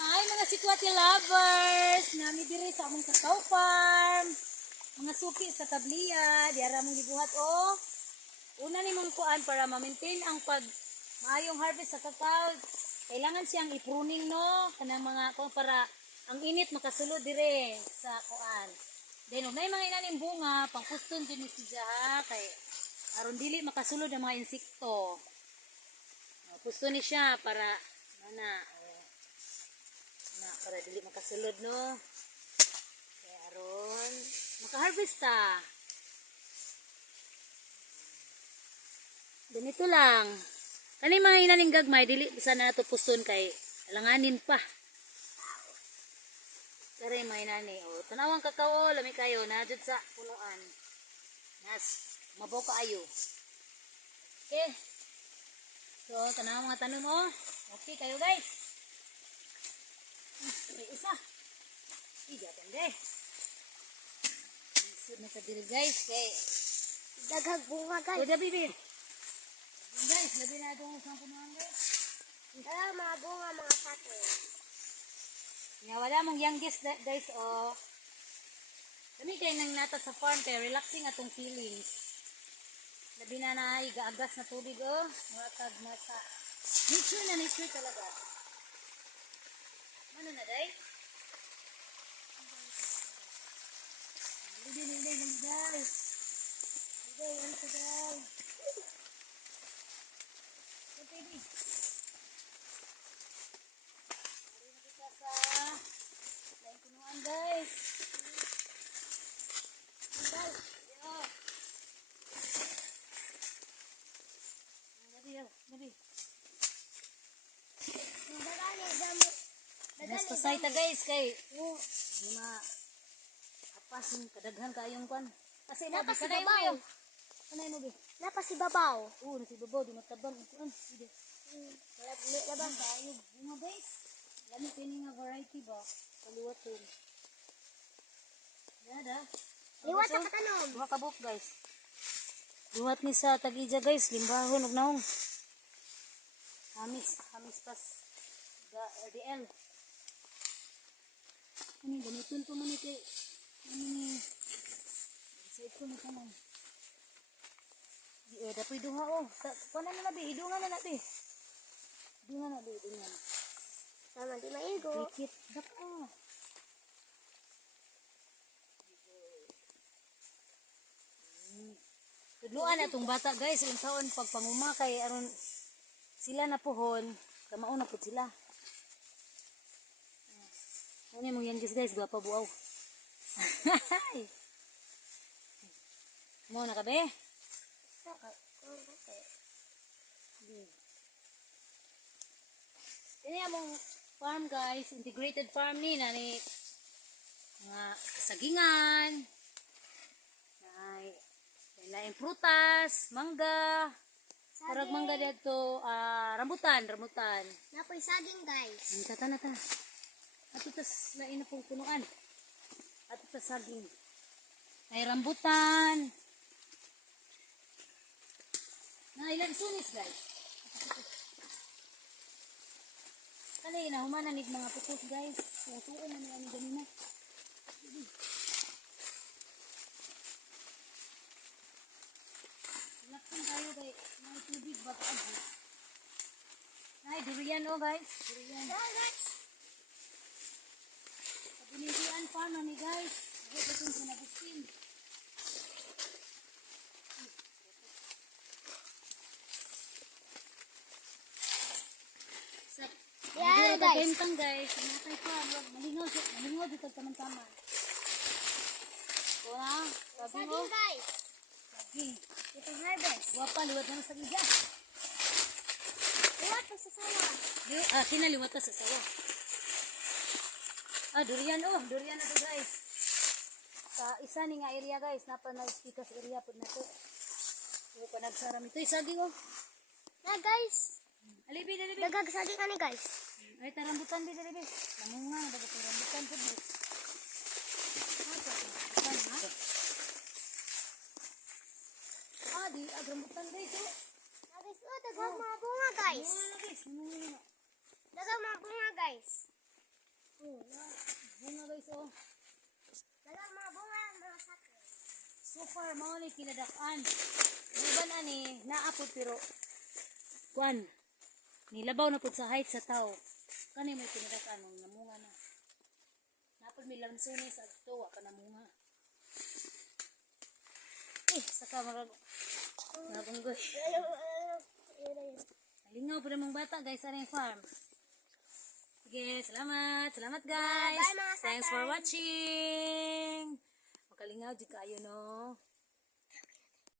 Ay, mga sikwati lovers, nami diri sa among cacao farm. Mga suki sa tabliya, diara mong gibuhat o. Una ni mong kuan para ma-maintain ang maayong harvest sa cacao. Kailangan siyang i-pruning no, kanang mga kuan para ang init makasulod dire sa kuan. Then ug nay mga inaning bunga, pangkuston din ni siya kay aron dili makasulod ang mga insekto. Gusto ni siya para para dili makasulod no. Kaya aron maka-harvest ta. Ganito lang. Kani mga inaning gagmay dili sana nato puston kay alanganin pa. Kare mga inani o tanawang kakao lami kayo na jud sa punuan. Nas mabaw kaayo. Okay. So, tanawang mga tanom o. Okay kayo guys. Okay, isa. Ija pende. Isod na sa diri guys. Okay. Daghag bunga guys. So, dabi bin. Guys, labi na itong isang punuan guys. Daghag mga bunga mga satin. Yeah, wala mong youngest guys o. Kami kayo nang nata sa farm kaya relaxing atong feelings. Labi na na igaagas na tubig o. Matag masa. Nature talaga. Ano na day? Hindi. Ano ka day? Okay, di. Mari na kita sa lain punuan guys. Guys, yo. Gabi. Mas pasay ta guys kay apas yung kadaghan kayong kwan. Kasi Napa si kanay babaw. mo. Kanay mo bi. Napa si babaw. Nasi babaw di matabang kuan. Sige. Labang kayo bunga guys. Lami kini nga variety ba. Kaliwaton. Dada. Liwat sa katanom. Duha ka buok guys. Duhat ni sa tag-ija guys, limbahon og naong. Hamis pas RDL. Ani gamiton ko man kay ni save ko ni kanang. Di dapoy duha oh. Kuno na nabi, idungan na nabi. Idungan. Tama di maigo. Dikit dako. Tudluan atong bata guys, unsaon pagpanguma kay aron sila na pohon, kamao na pud sila. Ano mo yan guys, guwapa buaw. Mo na ka be? Ini among farm guys, integrated farm ni nani mga sagingan. Lain prutas, mangga. Parag mangga dito, rambutan. Napoy saging guys. Tata. Ato tas lain na pong punuan. Ato tas saging. Ay rambutan. Na ilang sunis guys. Kanay na humananig mga pupus guys. Suon na nila ni ganina. Relaxing tayo kay may tubig bago agos. Ay, durian oh guys. Durian. Guys. Binilian farm na ni guys. Ito itong sinagustin. Yeah, guys. Bentang guys. Natay pa. Malingaw dito taman-taman. O na. Sabi mo. Saging guys. Saging. Ito harvest. Wapa, liwat na sa gija. Liwat pa sa sawa. Kinaliwat ka sa sawa. Durian oh. Durian na to guys. Sa isa ni nga area guys. Napa na ispikas area po na to. So, panagsaram ito. Saging oh. Na guys. Alibi. Daghag saging ani guys. Ay, tarambutan din dali. Namunga, dapat tarambutan po din. Di agrambutan guys. Na guys, daghag mga bunga guys. Namunga na guys. Daghag mga guys. Bunga guys, oh. Dagang mga bunga, mga sakit. So far, mao ni kinadakan. Uban ani, naapod pero, kuan, nilabaw na pud sa height sa tao. Kani may kinadakan, mga namunga na. Napod may lansunis at tuwa pa namunga. Saka maragunggoy. Lingaw po namang bata guys sa ring farm. Sige, salamat. Salamat guys. Bye, mga Thanks for satay. watching. Makalingaw di kayo no.